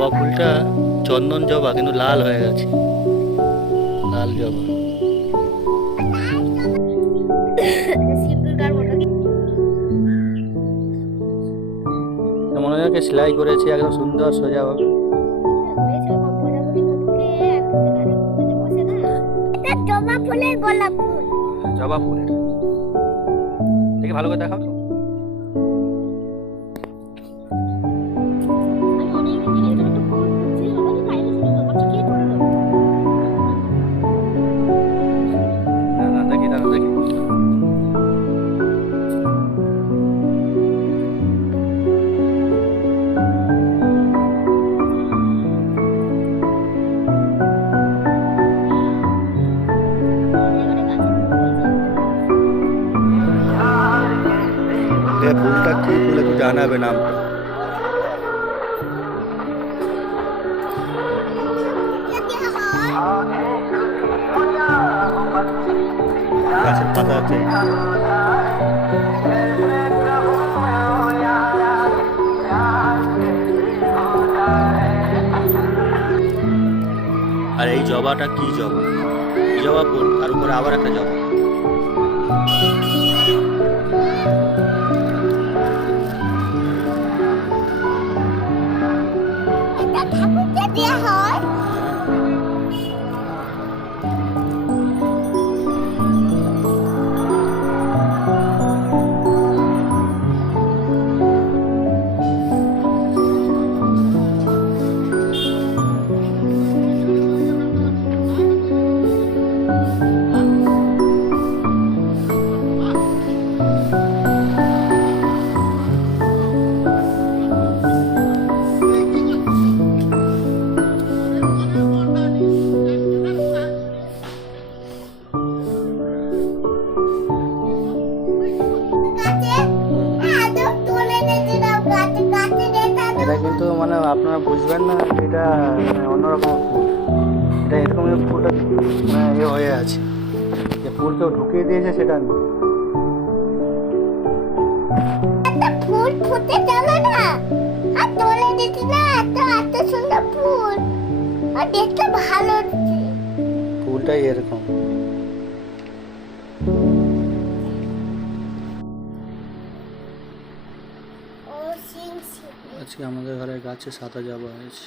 জবা ফুলটা চন্দন জবা কিন্তু লাল হয়ে গেছে, লাল জবা। মনে হয় সেলাই করেছে একদম সুন্দর সোজা ভাবে। জবা ফুলের গোলাপ ফুল, জবা ফুলের দেখে ভালো করে দেখাও তো। না না দেখি না দেখি। ফুলটা কি ফুল একটু জানাবে নামটা। গাছের পাতা আছে। আর এই জবাটা কি জবা? জবা ফুল তার উপরে আবার একটা জবা। এটা ঠাকুরকে দেয়া হয়। এটা কিন্তু মানে আপনারা বুঝবেন না, এটা মানে অন্যরকম ফুল। এটা এরকম ফুলটা মানে হয়ে আছে, যে ফুল কেউ ঢুকিয়ে দিয়েছে সেটা না। ফুল ফুটে গেল না, আর তোলে দিতে না, এত সুন্দর ফুল, আর দেখতে ভালো। ফুলটাই এরকম। আজকে আমাদের ঘরে গাছে সাদা জবা হয়েছে।